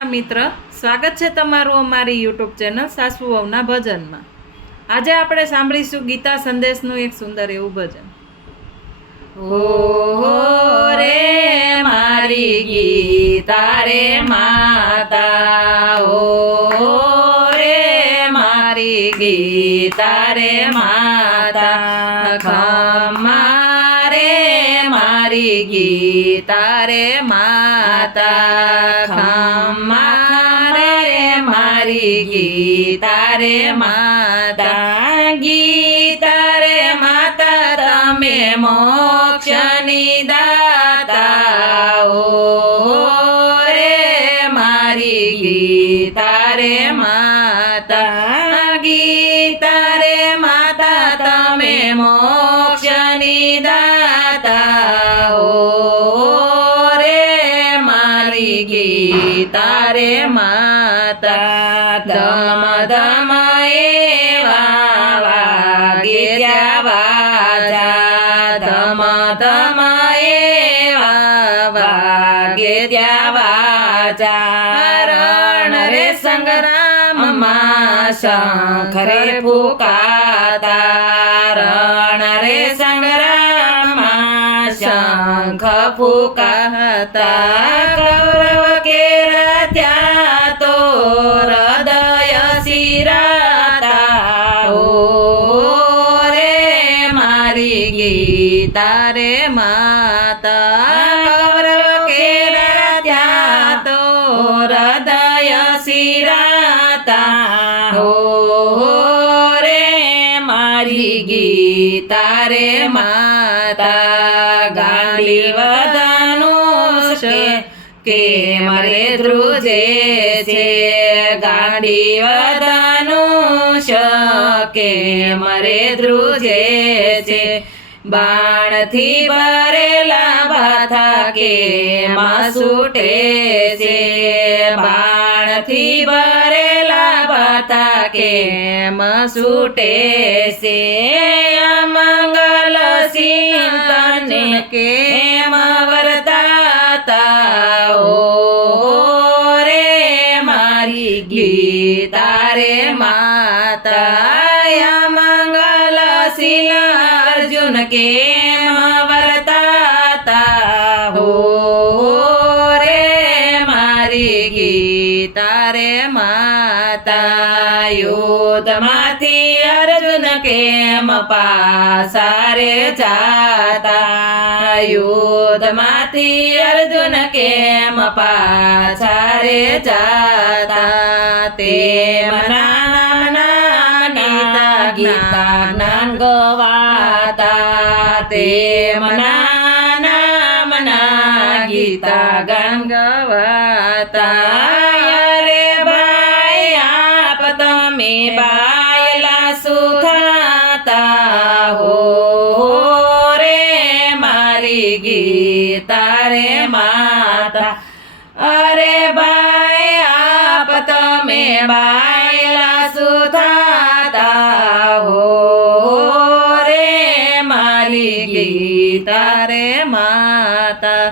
મિત્ર, સ્વાગત છે તમારું અમારી યુટ્યુબ ચેનલ સાસુ વહુના ભજનમાં। આજે આપણે સાંભળીશું ગીતા સંદેશનું એક સુંદર એવું ભજન। ઓ રે મારી ગીતા રે માતા, ઓ રે મારી ગીતા રે માતા, ખમ્મા રે મારી ગીતા રે માતા, ખમ્મા રે મારી ગીતા રે માતા, ગીતા રે માતા તમે મોક્ષની દાતા, ઓ રે મારી ગીતા રે માતા, ગીતા રે માતા તમે મોક્ષની દાતા, ઓ રે મારી ગીતા રે માતા, ધમ ધમ એવા વાગે ત્યાં વાજા, ધમ ધમ એવા વાગે ત્યાં વાજા, રણ રે સંગ્રામમાં શંખ રે ફૂંકાતા, રણ રે સંગ્રામમાં શંખ ફૂંકાતા, કૌરવ કેરા ત્યાં તો હૃદય શિરાતા, ઓ રે મારી ગીતા રે માતા, કૌરવ કેરા ત્યાં તો હૃદય શિરાતા, ઓ રે મારી ગીતા રે માતા, ગાંડીવધનુષ કે મરે ધ્રુજે છે, ગાંડીવધનુષ કે મરે ધ્રુજે છે, બાણથી ભરેલા ભાથા કે માં છૂટે છે, બાણથી ભરેલા ભાથા કે માં છૂટે છે, અમંગલ સિંહને કે વર્તાતા, ઓ રે મારી ગીતા રે માતા, મંગલ સિંહ અર્જુન કે વર્તાતા, હો રે મારી ગીતા રે માતા, યુદ્ધમાંથી અર્જુન કેમ પાછા રે જાતા, યુદ્ધમાંથી અર્જુન કેમ પાછા રે જાતા, તે નાના ગીતા જ્ઞાન ગવાતા, તે નાના ગીતા ગાન ગવાતા, અરે ભાઈ આપ તમે બાયલા સુથાતા, હો રે મારી ગીતા રે માતા, અરે ભાઈ આપ તમે બાયલા સુથાતા, હો રે મારી ગીતા રે માતા,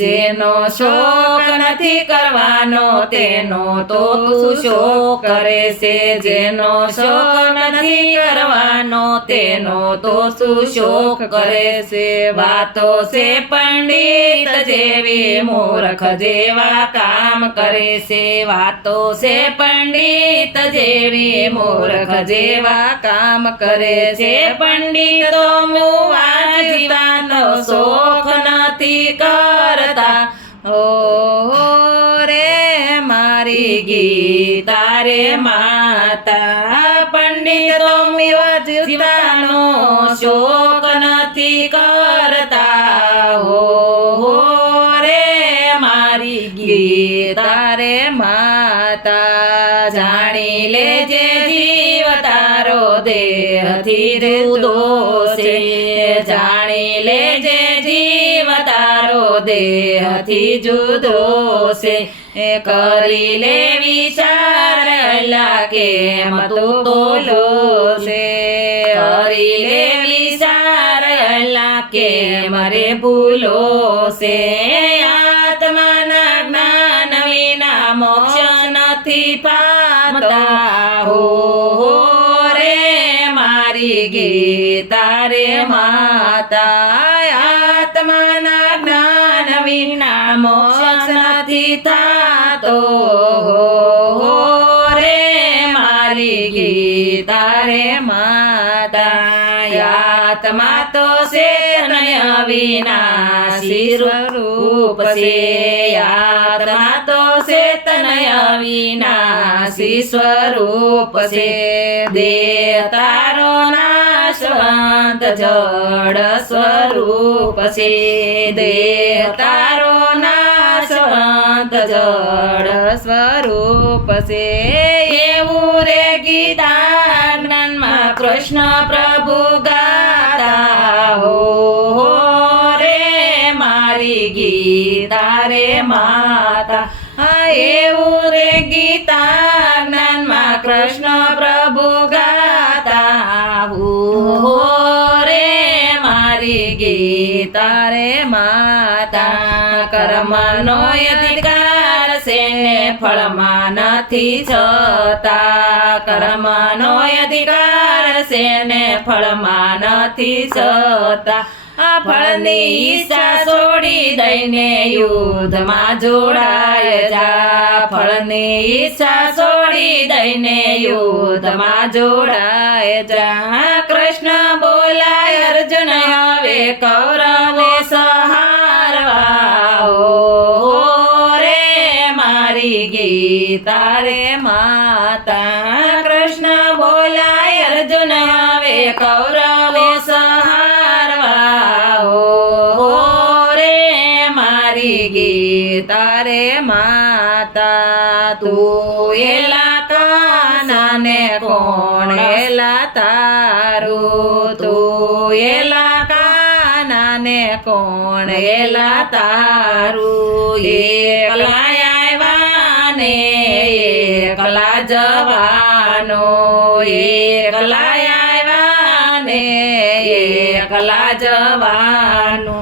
જેનો શોક નથી કરવાનો તેનો તો તું શોક કરે છે, જેનો શોક નથી કરવાનો તેનો તો તું શોક કરે છે, વાતો છે પંડિત જેવી મૂર્ખ જેવા કામ કરે છે, વાતો છે પંડિત જેવી મૂર્ખ જેવા કામ કરે છે, પંડિતો મુવા જીવાનો શોખ નથી કરતા, ઓ રે મારી ગીતા રે માતા, પંડિતો મુવા જીવતાનો શોક નથી કરતા, હો રે મારી ગીતા રે માતા, જાણી લેજે જીવ તારો દેહથી જુદો છે, જાણી લેજે જીવ તારો દેહથી જુદો છે, કરી લે વિચાર અલ્લાહ કેમ તું તોલો છે, કરી લે વિચાર અલ્લાહ કેમ રે ભૂલો છે, આત્માના જ્ઞાન વિના મોક્ષ નથી પામતા હો રે મારી ગીતા રે માતા આત્માના જ્ઞાન વિના મોક્ષ નથી થાતો હો રે મારી ગીતા રે માતા આત્મા તો ચેતન્ય વિનાશી સ્વરૂપ છે આત્મા તો ચેતન્ય વિનાશી સ્વરૂપ છે દેહ તારો નાશવંત જડ સ્વરૂપ છે દેહ તારો નાશવંત જડ સ્વરૂપ છે એવું રે ગીતા જ્ઞાનમાં કૃષ્ણ પ્રભુ ગાતા હો રે મારી ગીતા રે માતા એવું રે ગીતા જ્ઞાનમાં કૃષ્ણ પ્રભુ ગાતા હો રે મારી ગીતા રે માતા કર્મનો અધિકાર છે ને ફળમાં નથી જતા કર્મનો અધિકાર છે ને ફળમાં નથી જતા આ ફળની ઈચ્છા છોડી દઈને યુદ્ધમાં જોડાય જા ફળની ઈચ્છા છોડી દઈને યુદ્ધમાં જોડાય જા કૃષ્ણ બોલાય અર્જુન હવે કૌરવે સહારવા હો રે મારી ગીતા રે માતા કૃષ્ણ બોલાય અર્જુન હવે કૌરવે સહારવા હો રે મારી ગીતા રે માતા તું એલા કાનાને કોણ એલા તારું તું એલા કાનાને કોણ એલા તારું એકલા આવ્યા ને એકલા જવાનો એકલા આવ્યા ને એકલા જવાનું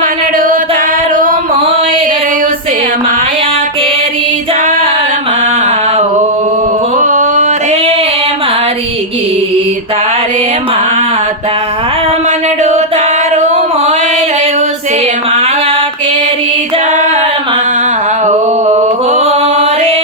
મનડું તારું મોય રહ્યું છે માયા કેરી જાળમાં હો રે મારી ગીતા રે માતા મનડું તારું મોય રહ્યું છે માયા કેરી જાળમાં હો રે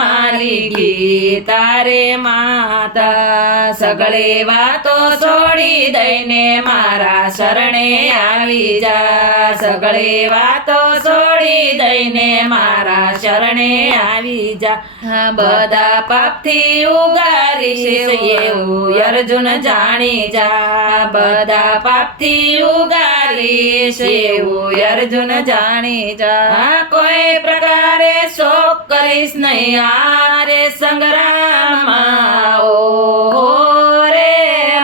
મારી ગીતા રે માતા સગળે વાતો છોડી દઈને મારા શરણે આવી જા સગળે વાતો છોડી દઈને મારા શરણે આવી જા બધા પાપથી ઉગારીશ એવું અર્જુન જાણી જા બધા પાપથી ઉગારીશ એવું અર્જુન જાણી જા કોઈ પ્રકારે શોક કરીશ નહીં આરે સંગ્રામમાં ઓ રે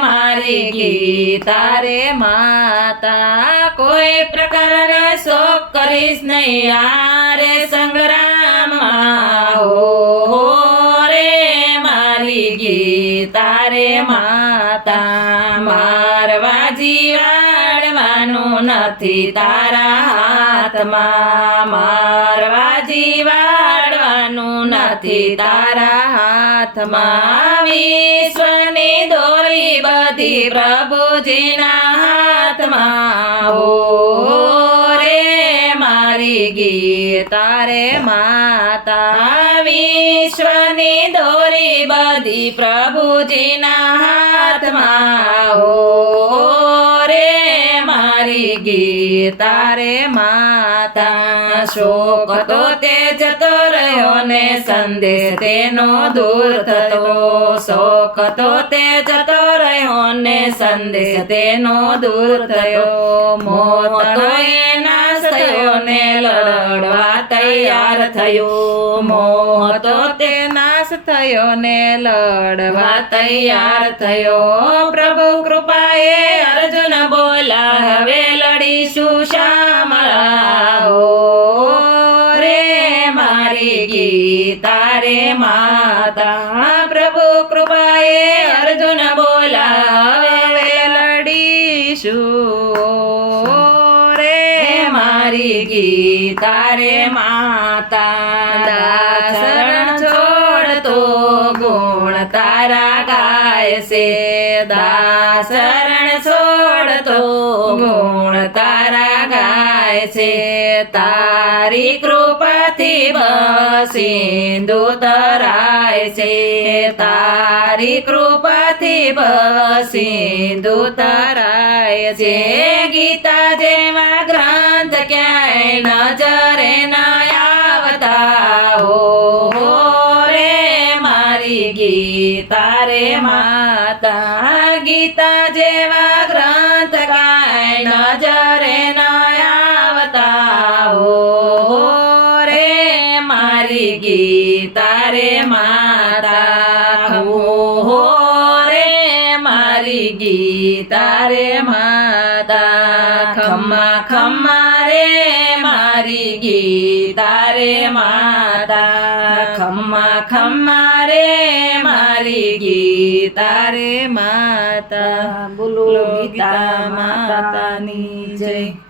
મારી ગીતા રે માતા કોઈ પ્રકારે શોક કરીશ નહીં આરે સંગ્રામમાં હો રે મારી ગીતા રે માતા મારવા જીવાડવાનું નથી તારા હાથમાં મારવા જીવાડવાનું નથી તારા હાથમાં વિશ્વની દોરી બધી પ્રભુજીના હાથમાં હો રે મારી ગીતા રે માતા વિશ્વની દોરી બધી પ્રભુજીના હાથમાં હો રે મારી ગીતા રે માતા શોક તો તે જતો રહ્યો ને સંદેશ તેનો દૂર થતો શોક તો તે જતો રહ્યો ને સંદેશ તેનો દૂર થયો મોત તો એ નાશ થયો ને લડવા તૈયાર થયો મોહ તો તે નાશ થયો ને લડવા તૈયાર થયો પ્રભુ કૃપાએ અર્જુન બોલા હવે લડીશું શામળા હો રે મારી ગીતા રે માતા પ્રભુ કૃપાએ અર્જુન બોલા હવે લડીશું રે મારી ગીતા રે માતા દાસરણ તારા ગાય છે દાસરણ છોડતો ગુણ તારા ગાય છે તારી કૃપાથી સિંધુ તરાય છે તારી કૃપાથી સિંધુ તરાય છે ગીતા જેવા ગ્રંથ ક્યાંય નજરે ન આવતા હો રે મારી ગીતા રે માતા ગીતા જેવા ગ્રંથ કાંઈ નજરે ન આવતા હો રે મારી ગીતા રે માતા હો રે મારી ગીતા રે માતા ખમ્મા ખમ્મા રે મારી ગીતા રે માતા ખમ્મા ખમ્મા રે મારી ગીતા રે માતા બોલો ગીતા માતાની જય.